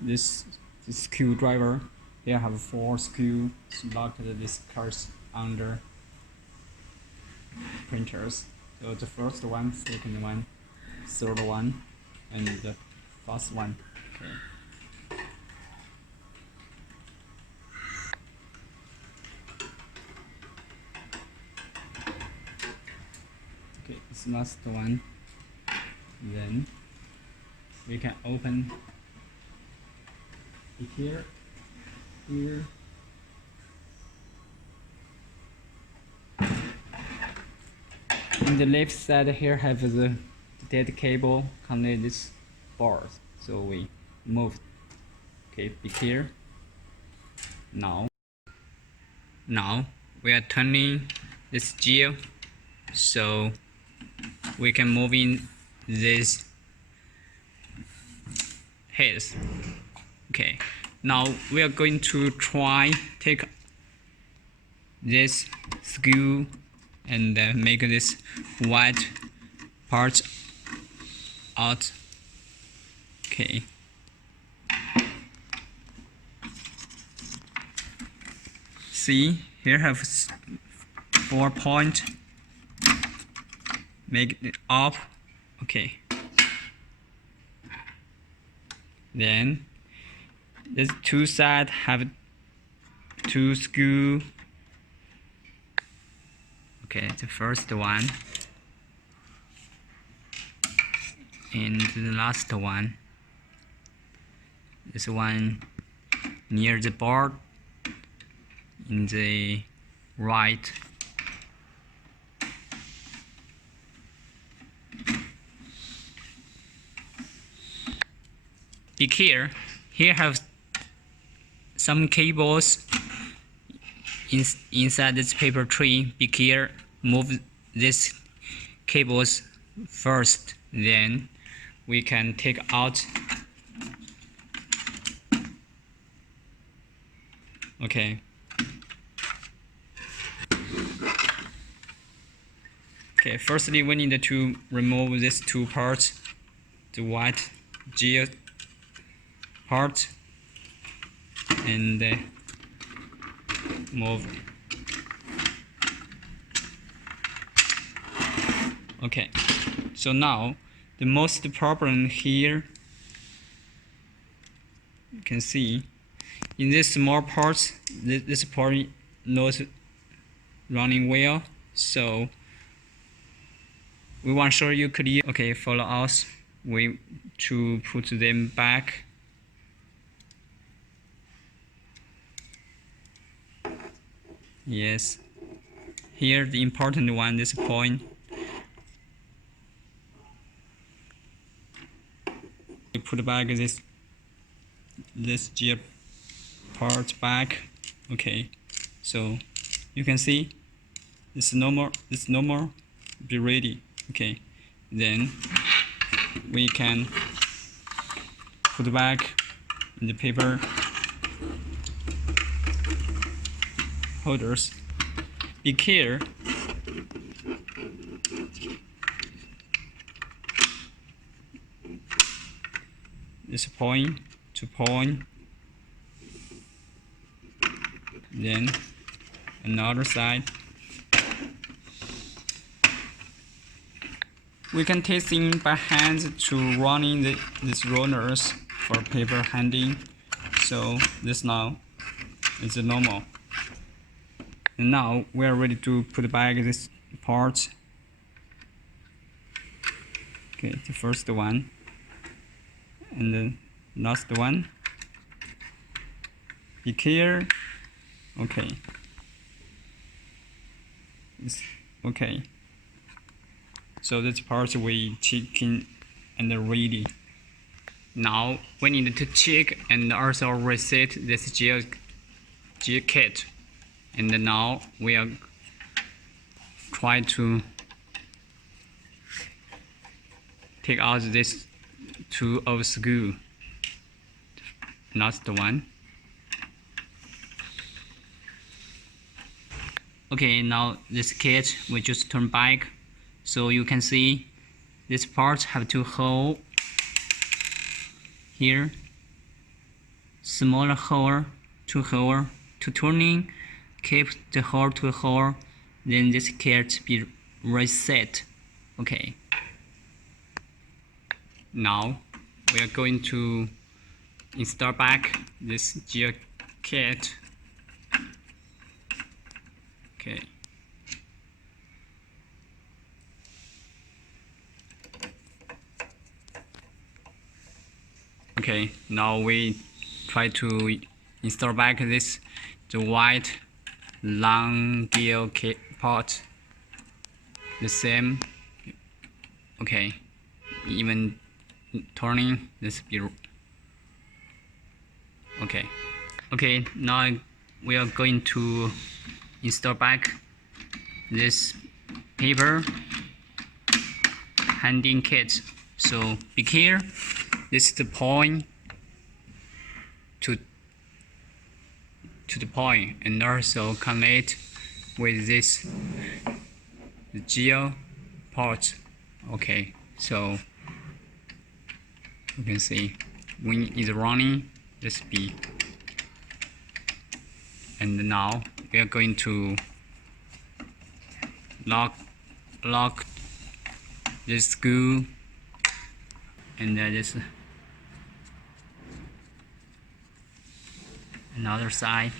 see this screwdriver. Here I have 4 screws locked these cards under printers. So the first one, second one, third one, and the fourth one. Okay, this last one. Then we can open it here. On the left side here have the dead cable connect this board. So we move. Okay, be here. Now we are turning this gear, so we can move in this heads. Okay, now we are going to try take this screw and make this white part out. Okay. See, here have 4 points. Make it up. Okay. Then this 2 sides have 2 screws. Okay, the first one and the last one. This one near the board in the right. Be here. Here have some cables inside this paper tray. Be here. Move these cables first, then we can take out. Okay. Okay, firstly we need to remove these 2 parts, the white gear part, and move. Okay, so now the most problem here, you can see in this small parts, this part not running well, so we want to show you clear. Okay, follow us. We to put them back. Yes, here the important one, this point. We put back this gear part back. Okay, so you can see this normal be ready. Okay, then we can put back in the paper holders. Be careful. This point to point, then another side. We can test in by hand to running these rollers for paper handling. So this now is normal. And now we are ready to put back this part. Okay, the first one and the last one. Be careful. Okay. It's okay. So this part we checking and ready. Now we need to check and also reset this gear kit. And now we are try to take out this 2 of screw. Last one. Okay, now this kit we just turn back, so you can see this part have 2 holes here, smaller hole to turning, keep the hole to hole, then this kit be reset. Okay. Now we are going to install back this gear kit. Okay. Okay, now we try to install back the white long gear kit part. The same. Okay, even turning this be okay. Okay, now we are going to install back this paper handing kit. So be careful. This is the point to the point, and also connect with this geo port. Okay, so you can see when it's running the speed. And now we are going to lock this screw, and this another side.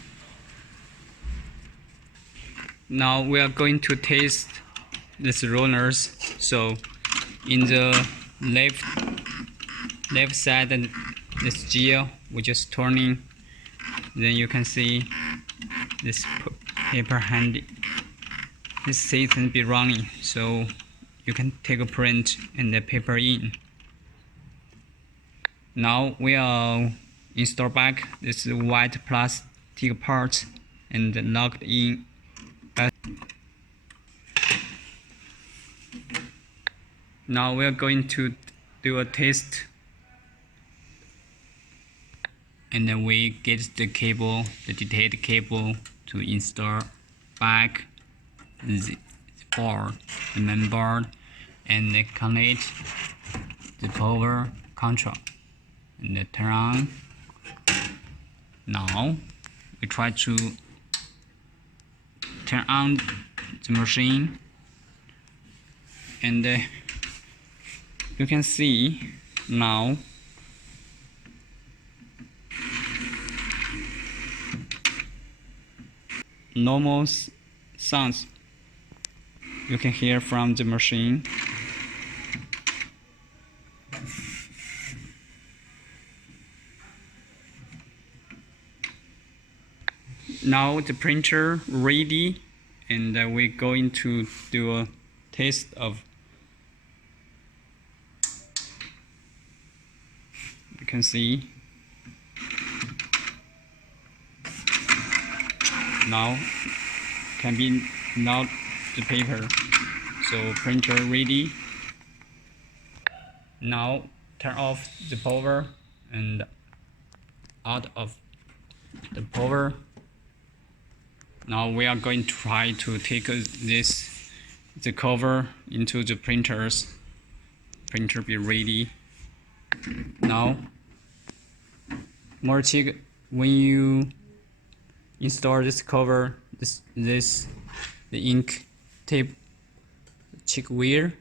Now we are going to test these rollers. So in the left side, this gear we just turning, then you can see this paper handy. This system be running, so you can take a print and the paper in. Now we are install back this white plastic part and locked in. Now we are going to do a test, and then we get the cable, the detailed cable, to install back the board, the main board, and connect the power control and turn on. Now we try to turn on the machine, and you can see now normal sounds you can hear from the machine. Now the printer ready, and we're going to do a test of. You can see now can be not the paper, so printer ready. Now turn off the power and out of the power. Now we are going to try to take the cover into the printers. Printer be ready. Now more check when you install this cover, the ink tape, check where.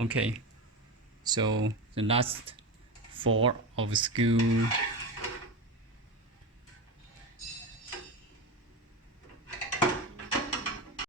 Okay, so the last 4 of screw